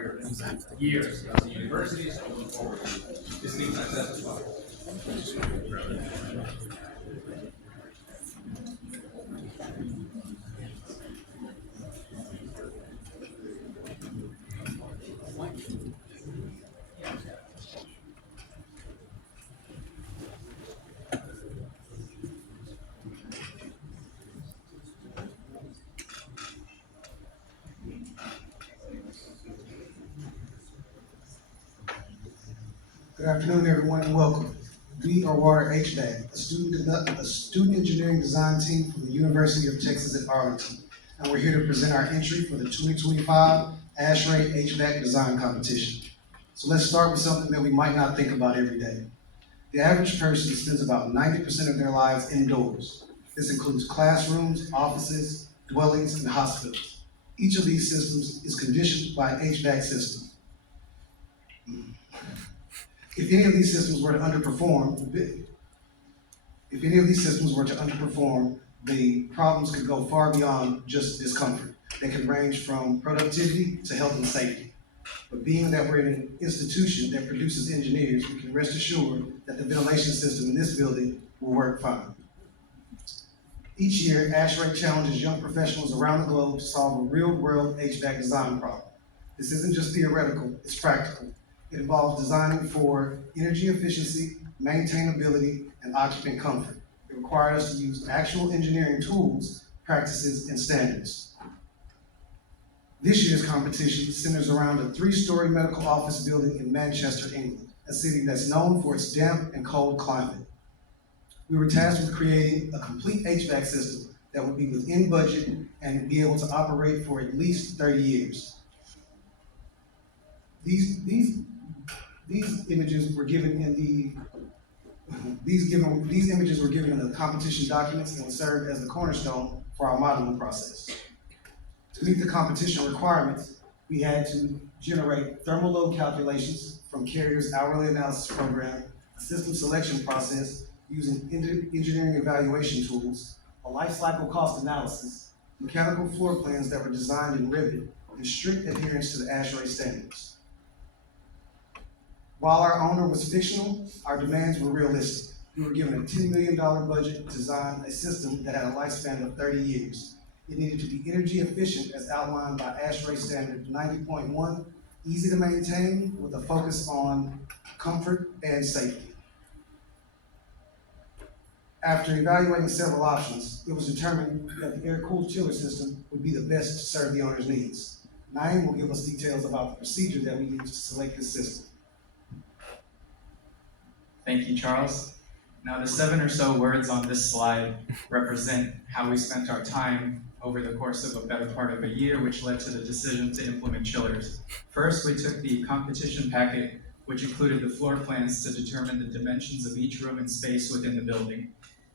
career in years at the university, so I look forward to distinct success as well. Good afternoon, everyone, and welcome. We are Water HVAC, a student engineering design team from the University of Texas at Arlington, and we're here to present our entry for the 2025 ASHRAE HVAC Design Competition. So let's start with something that we might not think about every day. The average person spends about 90% of their lives indoors. This includes classrooms, offices, dwellings, and hospitals. Each of these systems is conditioned by an HVAC system. If any of these systems were to underperform, the problems could go far beyond just discomfort. They can range from productivity to health and safety. But being that we're in an institution that produces engineers, we can rest assured that the ventilation system in this building will work fine. Each year, ASHRAE challenges young professionals around the globe to solve a real-world HVAC design problem. This isn't just theoretical, it's practical. It involves designing for energy efficiency, maintainability, and occupant comfort. It required us to use actual engineering tools, practices, and standards. This year's competition centers around a 3-story medical office building in Manchester, England, a city that's known for its damp and cold climate. We were tasked with creating a complete HVAC system that would be within budget and be able to operate for at least 30 years. These images were given in the competition documents and will serve as the cornerstone for our modeling process. To meet the competition requirements, we had to generate thermal load calculations from Carrier's hourly analysis program, a system selection process using engineering evaluation tools, a life cycle cost analysis, mechanical floor plans that were designed in Revit, and strict adherence to the ASHRAE standards. While our owner was fictional, our demands were realistic. We were given a $10 million budget to design a system that had a lifespan of 30 years. It needed to be energy efficient as outlined by ASHRAE standard 90.1, easy to maintain with a focus on comfort and safety. After evaluating several options, it was determined that the air-cooled chiller system would be the best to serve the owner's needs. Naeem will give us details about the procedure that we used to select this system. Thank you, Charles. Now, the 7 or so words on this slide represent how we spent our time over the course of a better part of a year, which led to the decision to implement chillers. First, we took the competition packet, which included the floor plans to determine the dimensions of each room and space within the building.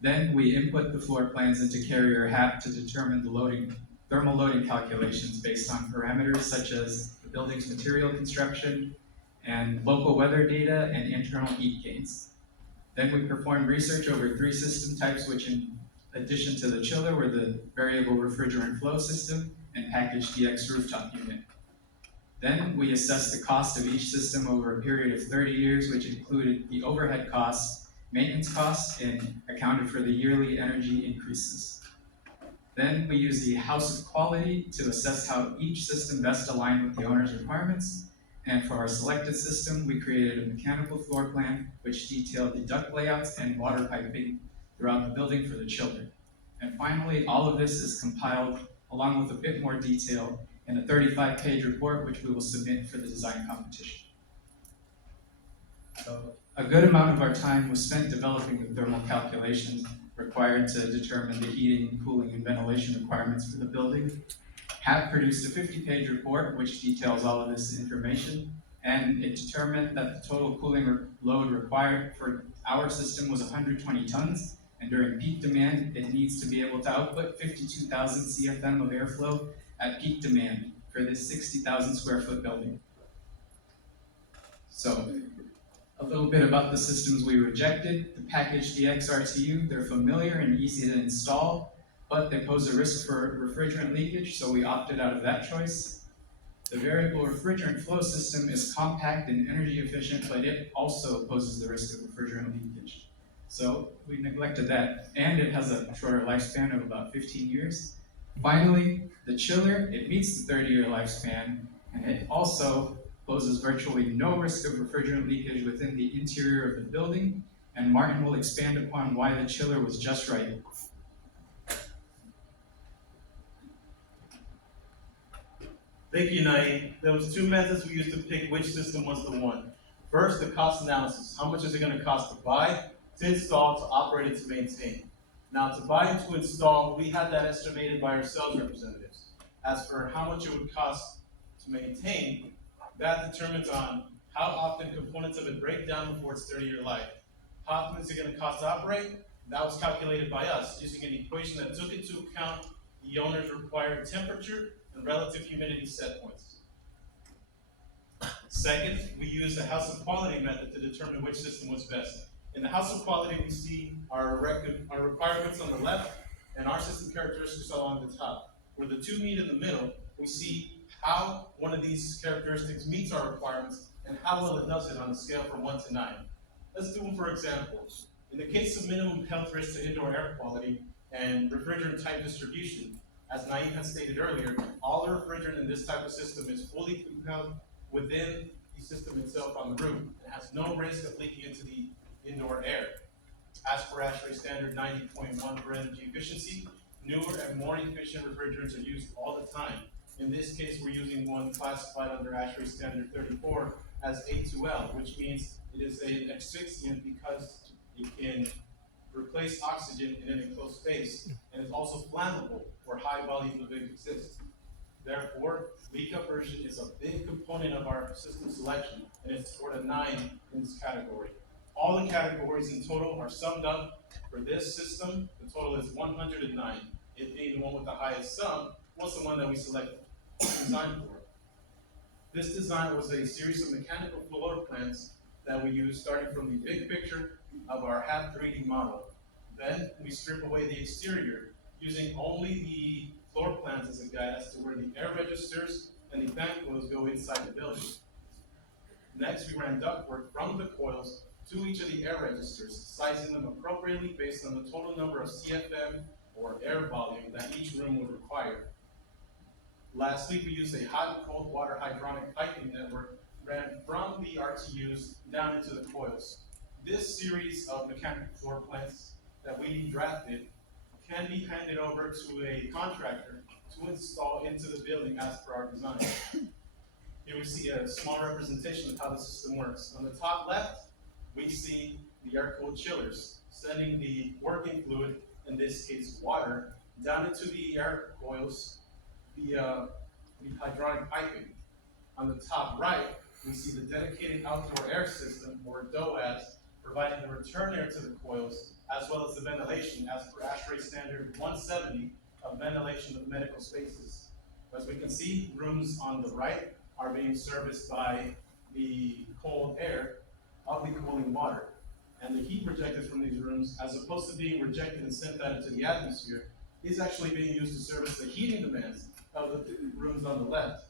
Then we input the floor plans into Carrier HAP to determine the thermal loading calculations based on parameters such as the building's material construction, and local weather data and internal heat gains. Then we performed research over 3 system types, which in addition to the chiller were the variable refrigerant flow system and packaged DX rooftop unit. Then we assessed the cost of each system over a period of 30 years, which included the overhead costs, maintenance costs, and accounted for the yearly energy increases. Then we used the House of Quality to assess how each system best aligned with the owner's requirements. And for our selected system, we created a mechanical floor plan which detailed the duct layouts and water piping throughout the building for the chiller. And finally, all of this is compiled along with a bit more detail in a 35-page report which we will submit for the design competition. So a good amount of our time was spent developing the thermal calculations required to determine the heating, cooling, and ventilation requirements for the building. HAP produced a 50-page report which details all of this information, and it determined that the total cooling load required for our system was 120 tons, and during peak demand, it needs to be able to output 52,000 CFM of airflow at peak demand for this 60,000 square foot building. So, a little bit about the systems we rejected. The packaged DX RTU, they're familiar and easy to install, but they pose a risk for refrigerant leakage, so we opted out of that choice. The variable refrigerant flow system is compact and energy efficient, but it also poses the risk of refrigerant leakage. So we neglected that, and it has a shorter lifespan of about 15 years. Finally, the chiller, it meets the 30-year lifespan, and it also poses virtually no risk of refrigerant leakage within the interior of the building, and Martin will expand upon why the chiller was just right. Thank you, Naeem. There was two methods we used to pick which system was the one. First, the cost analysis. How much is it going to cost to buy, to install, to operate, and to maintain? Now, to buy and to install, we had that estimated by our sales representatives. As for how much it would cost to maintain, that determines on how often components of it break down before its 30-year life. How often is it going to cost to operate? That was calculated by us using an equation that took into account the owner's required temperature and relative humidity set points. Second, we used the house of quality method to determine which system was best. In the house of quality, we see our requirements on the left and our system characteristics along the top. Where the two meet in the middle, we see how one of these characteristics meets our requirements and how well it does it on a scale from 1 to 9. Let's do them for example. In the case of minimum health risks to indoor air quality and refrigerant type distribution, as Naeem had stated earlier, all the refrigerant in this type of system is fully compelled within the system itself on the roof. It has no risk of leaking into the indoor air. As per ASHRAE standard 90.1 for energy efficiency, newer and more efficient refrigerants are used all the time. In this case, we're using one classified under ASHRAE standard 34 as A2L, which means it is an asphyxiant because it can replace oxygen in an enclosed space, and it's also flammable where high volumes of it exist. Therefore, leak aversion is a big component of our system selection, and it's scored a 9 in this category. All the categories in total are summed up. For this system, the total is 109. It being the one with the highest sum was the one that we selected design for. This design was a series of mechanical floor plans that we used starting from the big picture of our HAT 3D model. Then we strip away the exterior using only the floor plans as a guide as to where the air registers and the fan coils go inside the building. Next, we ran ductwork from the coils to each of the air registers, sizing them appropriately based on the total number of CFM or air volume that each room would require. Lastly, we used a hot and cold water hydronic piping network ran from the RTUs down into the coils. This series of mechanical floor plans that we drafted can be handed over to a contractor to install into the building as per our design. Here we see a small representation of how the system works. On the top left, we see the air-cooled chillers sending the working fluid, in this case water, down into the air coils via the hydronic piping. On the top right, we see the dedicated outdoor air system, or DOAS, providing the return air to the coils, as well as the ventilation, as per ASHRAE standard 170 of ventilation of medical spaces. As we can see, rooms on the right are being serviced by the cold air of the cooling water. And the heat projected from these rooms, as opposed to being rejected and sent out into the atmosphere, is actually being used to service the heating demands of the rooms on the left.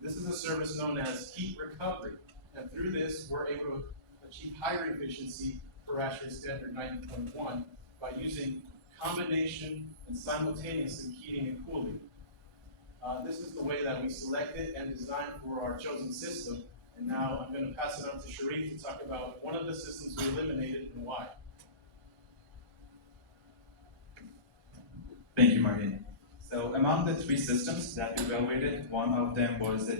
This is a service known as heat recovery. And through this, we're able to achieve higher efficiency for ASHRAE standard 90.1 by using combination and simultaneous heating and cooling. This is the way that we selected and designed for our chosen system. And now I'm going to pass it on to Sharif to talk about one of the systems we eliminated and why. Thank you, Martin. So among the three systems that we evaluated, one of them was the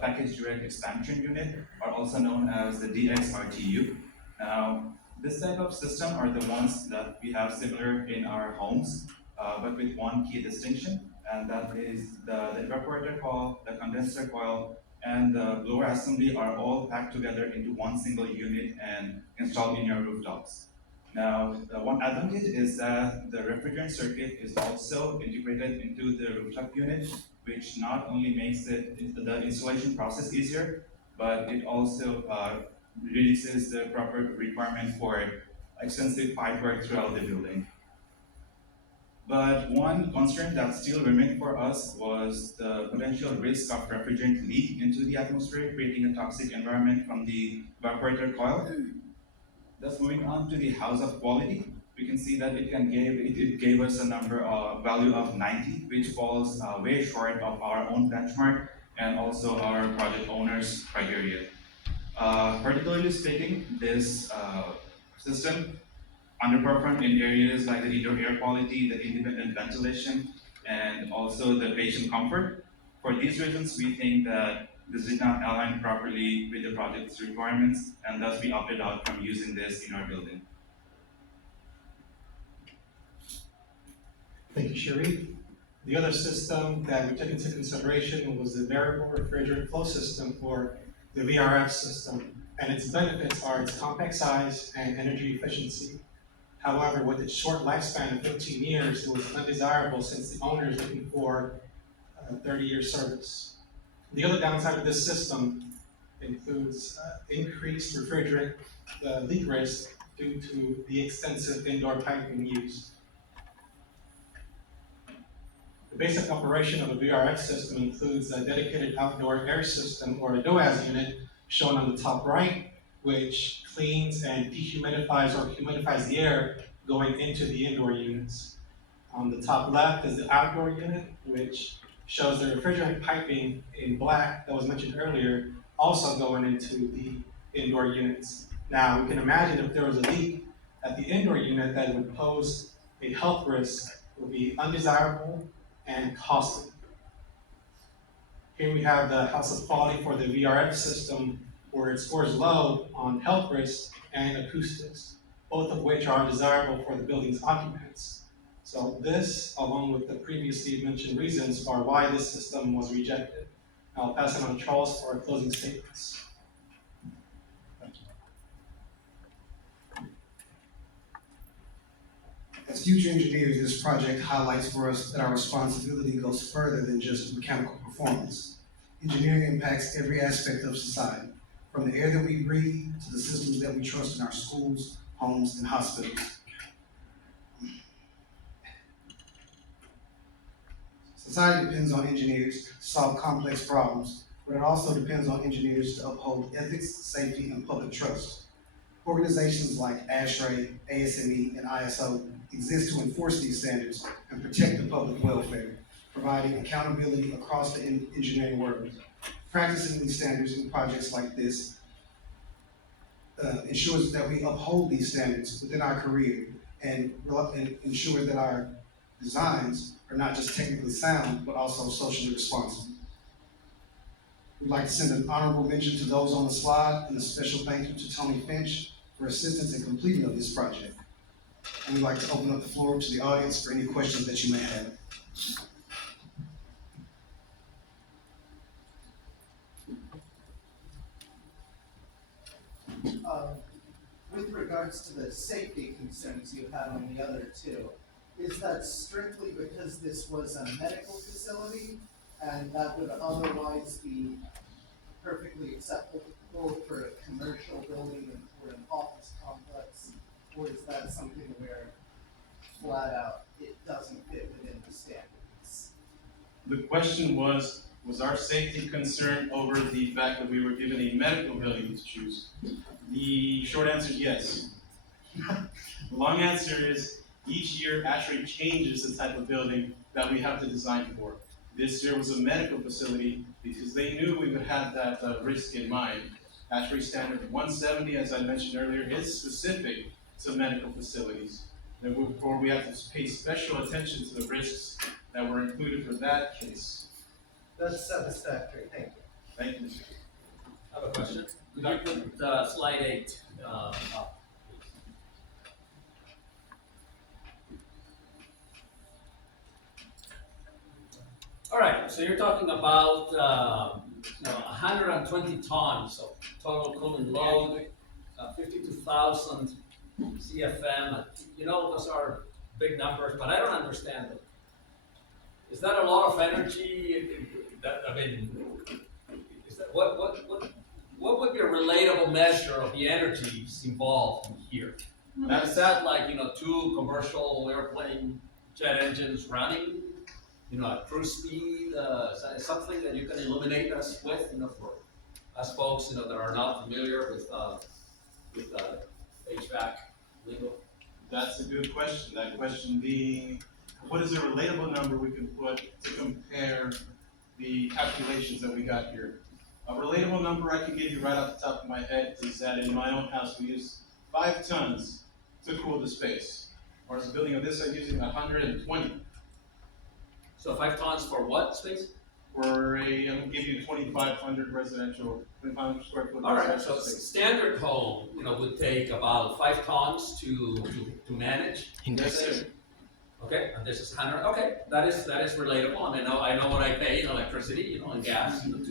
package direct expansion unit, or also known as the DXRTU. Now, this type of system are the ones that we have similar in our homes, but with one key distinction, and that is the evaporator coil, the condenser coil, and the blower assembly are all packed together into one single unit and installed in your rooftops. Now, the one advantage is that the refrigerant circuit is also integrated into the rooftop unit, which not only makes the installation process easier, but it also releases the proper requirement for extensive pipe work throughout the building. But one concern that still remained for us was the potential risk of refrigerant leak into the atmosphere, creating a toxic environment from the evaporator coil. Thus, moving on to the house of quality, we can see that it gave us a value of 90, which falls way short of our own benchmark and also our project owner's criteria. Particularly speaking, this system underperformed in areas like the indoor air quality, the independent ventilation, and also the patient comfort. For these reasons, we think that this did not align properly with the project's requirements, and thus we opted out from using this in our building. Thank you, Sharif. The other system that we took into consideration was the variable refrigerant flow system, or the VRF system, and its benefits are its compact size and energy efficiency. However, with its short lifespan of 15 years, it was undesirable since the owner is looking for 30-year service. The other downside of this system includes increased refrigerant leak risk due to the extensive indoor piping used. The basic operation of a VRF system includes a dedicated outdoor air system, or a DOAS unit, shown on the top right, which cleans and dehumidifies or humidifies the air going into the indoor units. On the top left is the outdoor unit, which shows the refrigerant piping in black that was mentioned earlier, also going into the indoor units. Now, we can imagine if there was a leak at the indoor unit that would pose a health risk, it would be undesirable and costly. Here we have the house of quality for the VRF system, where it scores low on health risks and acoustics, both of which are undesirable for the building's occupants. So this, along with the previously mentioned reasons, are why this system was rejected. I'll pass it on to Charles for our closing statements. As future engineers, this project highlights for us that our responsibility goes further than just mechanical performance. Engineering impacts every aspect of society, from the air that we breathe to the systems that we trust in our schools, homes, and hospitals. Society depends on engineers to solve complex problems, but it also depends on engineers to uphold ethics, safety, and public trust. Organizations like ASHRAE, ASME, and ISO exist to enforce these standards and protect the public welfare, providing accountability across the engineering world. Practicing these standards in projects like this ensures that we uphold these standards within our career and ensure that our designs are not just technically sound, but also socially responsible. We'd like to send an honorable mention to those on the slide and a special thank you to Tony Finch for assistance in completing of this project. And we'd like to open up the floor to the audience for any questions that you may have. With regards to the safety concerns you had on the other two, is that strictly because this was a medical facility and that would otherwise be perfectly acceptable for a commercial building or an office complex? Or is that something where flat out it doesn't fit within the standards? The question was our safety concern over the fact that we were given a medical building to choose? The short answer is yes. The long answer is each year ASHRAE changes the type of building that we have to design for. This year was a medical facility because they knew we would have that risk in mind. ASHRAE standard 170, as I mentioned earlier, is specific to medical facilities. Therefore, we have to pay special attention to the risks that were included for that case. That's satisfactory, thank you. Thank you. I have a question. Could you put slide 8 up, please? All right, so you're talking about 120 tons of total cooling load, 52,000 CFM. Those are big numbers, but I don't understand them. Is that a lot of energy? What would be a relatable measure of the energies involved in here? Is that like 2 commercial airplane jet engines running, you know, at cruise speed, something that you can illuminate us with, you know, for us folks, you know, that are not familiar with HVAC lingo? That's a good question. That question being, what is a relatable number we can put to compare the calculations that we got here? A relatable number I can give you right off the top of my head is that in my own house, we use 5 tons to cool the space. Whereas a building of this, I'm using 120. So 5 tons for what space? For a, I'm gonna give you 2,500 residential, 2,500 square foot All right, residential so space. standard home, you know, would take about 5 tons to manage. Yes, sir. Okay, and this is 100. Okay, that is relatable. I mean, I know what I pay in electricity, you know, and gas, you know,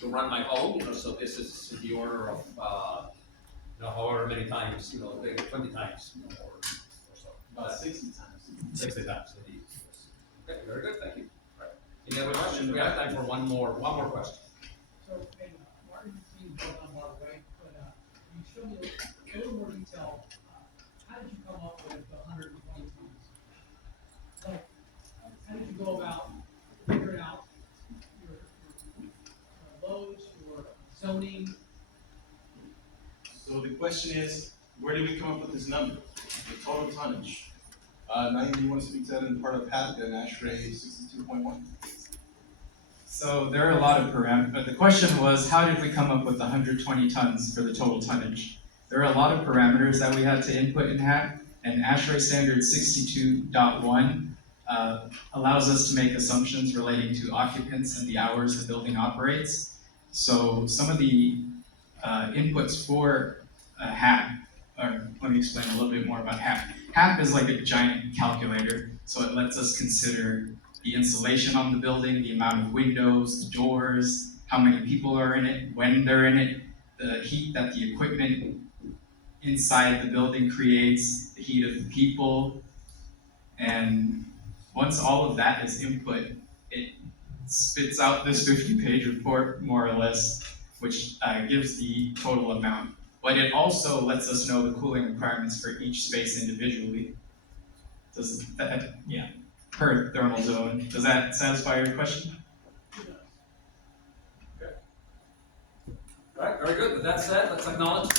to run my home. You know, so this is in the order of you know, however many times, you know, 20 times, you know, or so. About 60 times. 60 times indeed. Okay, very good. Thank you. All right. Any other questions? We have time for one more question. So, and Martin, you built on Mark, right? But you show me a little more detail. How did you come up with the 120 tons? Like, how did you go about figuring out your loads, your zoning? So the question is, where did we come up with this number? The total tonnage. Naeem, you want to speak to that in part of HAP and ASHRAE 62.1? So there are a lot of parameters, but the question was, how did we come up with 120 tons for the total tonnage? There are a lot of parameters that we had to input in HAP, and ASHRAE standard 62.1 allows us to make assumptions relating to occupants and the hours the building operates. So some of the inputs for HAP, or let me explain a little bit more about HAP. HAP is like a giant calculator, so it lets us consider the insulation on the building, the amount of windows, the doors, how many people are in it, when they're in it, the heat that the equipment inside the building creates, the heat of the people, and once all of that is input, it spits out this 50-page report, more or less, which gives the total amount. But it also lets us know the cooling requirements for each space individually. Does that, yeah, per thermal zone. Does that satisfy your question? All right, very good. With that said, let's acknowledge